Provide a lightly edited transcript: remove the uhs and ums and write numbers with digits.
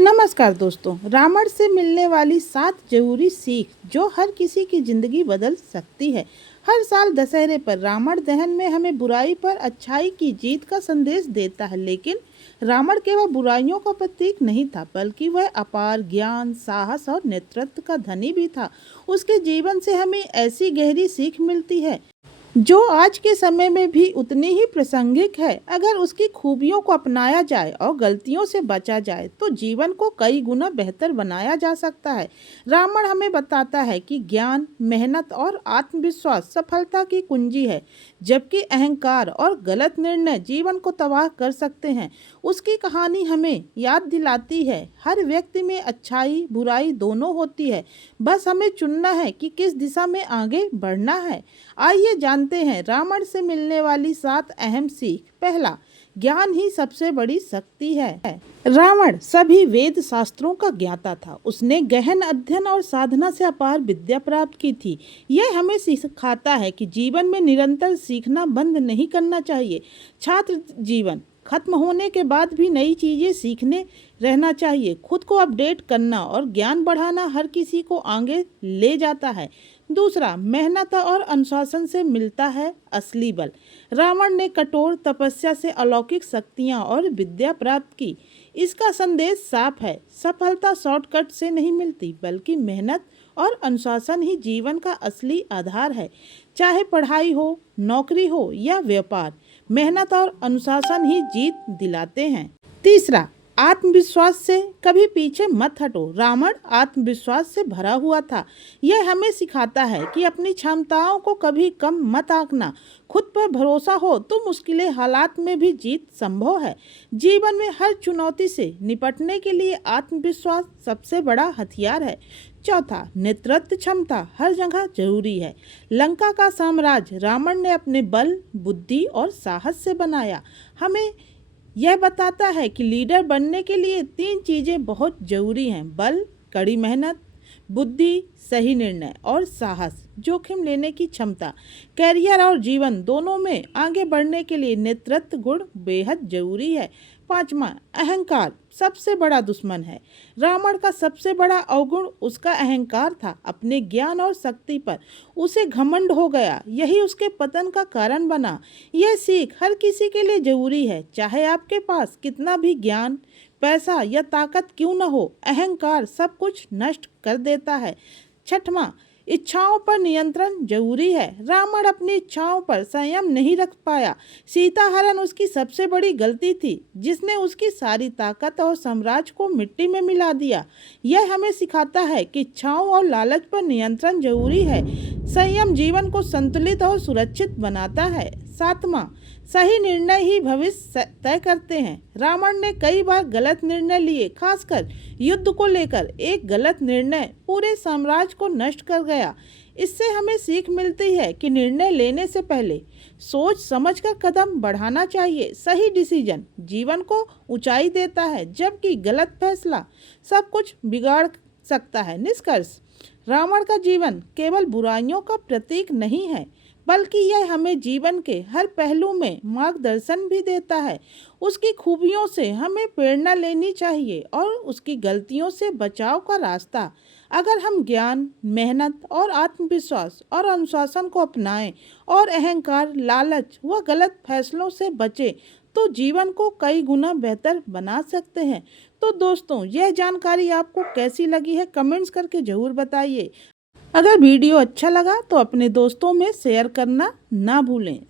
नमस्कार दोस्तों, रामायण से मिलने वाली 7 जरूरी सीख जो हर किसी की जिंदगी बदल सकती है। हर साल दशहरे पर रावण दहन में हमें बुराई पर अच्छाई की जीत का संदेश देता है, लेकिन रावण केवल बुराइयों का प्रतीक नहीं था, बल्कि वह अपार ज्ञान, साहस और नेतृत्व का धनी भी था। उसके जीवन से हमें ऐसी गहरी सीख मिलती है जो आज के समय में भी उतनी ही प्रासंगिक है। अगर उसकी खूबियों को अपनाया जाए और गलतियों से बचा जाए तो जीवन को कई गुना बेहतर बनाया जा सकता है। रावण हमें बताता है कि ज्ञान, मेहनत और आत्मविश्वास सफलता की कुंजी है, जबकि अहंकार और गलत निर्णय जीवन को तबाह कर सकते हैं। उसकी कहानी हमें याद दिलाती है हर व्यक्ति में अच्छाई बुराई दोनों होती है, बस हमें चुनना है कि किस दिशा में आगे बढ़ना है। आइए जानते हैं रावण से मिलने वाली 7 अहम सीख। पहला, ज्ञान ही सबसे बड़ी शक्ति है। रावण सभी वेद शास्त्रों का ज्ञाता था। उसने गहन अध्ययन और साधना से अपार विद्या प्राप्त की थी। यह हमें सिखाता है कि जीवन में निरंतर सीखना बंद नहीं करना चाहिए। छात्र जीवन खत्म होने के बाद भी नई चीजें सीखने रहना चाहिए। खुद को अपडेट करना और ज्ञान बढ़ाना हर किसी को आगे ले जाता है। दूसरा, मेहनत और अनुशासन से मिलता है असली बल। रावण ने कठोर तपस्या से अलौकिक शक्तियां और विद्या प्राप्त की। इसका संदेश साफ है, सफलता शॉर्टकट से नहीं मिलती, बल्कि मेहनत और अनुशासन ही जीवन का असली आधार है। चाहे पढ़ाई हो, नौकरी हो या व्यापार, मेहनत और अनुशासन ही जीत दिलाते हैं। तीसरा, आत्मविश्वास से कभी पीछे मत हटो। रावण आत्मविश्वास से भरा हुआ था। यह हमें सिखाता है कि अपनी क्षमताओं को कभी कम मत आंकना। खुद पर भरोसा हो तो मुश्किल हालात में भी जीत संभव है। जीवन में हर चुनौती से निपटने के लिए आत्मविश्वास सबसे बड़ा हथियार है। चौथा, नेतृत्व क्षमता हर जगह जरूरी है। लंका का साम्राज्य रावण ने अपने बल, बुद्धि और साहस से बनाया। हमें यह बताता है कि लीडर बनने के लिए 3 चीजें बहुत जरूरी हैं: बल, कड़ी मेहनत, बुद्धि, सही निर्णय और साहस, जोखिम लेने की क्षमता। कैरियर और जीवन दोनों में आगे बढ़ने के लिए नेतृत्व गुण बेहद जरूरी है। पांचवा, अहंकार सबसे बड़ा दुश्मन है। रावण का सबसे बड़ा अवगुण उसका अहंकार था। अपने ज्ञान और शक्ति पर उसे घमंड हो गया, यही उसके पतन का कारण बना। यह सीख हर किसी के लिए जरूरी है। चाहे आपके पास कितना भी ज्ञान, पैसा या ताकत क्यों न हो, अहंकार सब कुछ नष्ट कर देता है। छठवां, इच्छाओं पर नियंत्रण जरूरी है। रावण अपनी इच्छाओं पर संयम नहीं रख पाया। सीता हरण उसकी सबसे बड़ी गलती थी, जिसने उसकी सारी ताकत और साम्राज्य को मिट्टी में मिला दिया। यह हमें सिखाता है कि इच्छाओं और लालच पर नियंत्रण जरूरी है। संयम जीवन को संतुलित और सुरक्षित बनाता है। सातवां, सही निर्णय ही भविष्य तय करते हैं। रावण ने कई बार गलत निर्णय लिए, खासकर युद्ध को लेकर। एक गलत निर्णय पूरे साम्राज्य को नष्ट कर गया। इससे हमें सीख मिलती है कि निर्णय लेने से पहले सोच समझकर कदम बढ़ाना चाहिए। सही डिसीजन जीवन को ऊंचाई देता है, जबकि गलत फैसला सब कुछ बिगाड़ सकता है। निष्कर्ष, रावण का जीवन केवल बुराइयों का प्रतीक नहीं है, बल्कि यह हमें जीवन के हर पहलू में मार्गदर्शन भी देता है। उसकी खूबियों से हमें प्रेरणा लेनी चाहिए और उसकी गलतियों से बचाव का रास्ता। अगर हम ज्ञान, मेहनत और आत्मविश्वास और अनुशासन को अपनाएं और अहंकार, लालच व गलत फैसलों से बचें, तो जीवन को कई गुना बेहतर बना सकते हैं। तो दोस्तों, यह जानकारी आपको कैसी लगी है, कमेंट्स करके ज़रूर बताइए। अगर वीडियो अच्छा लगा तो अपने दोस्तों में शेयर करना ना भूलें।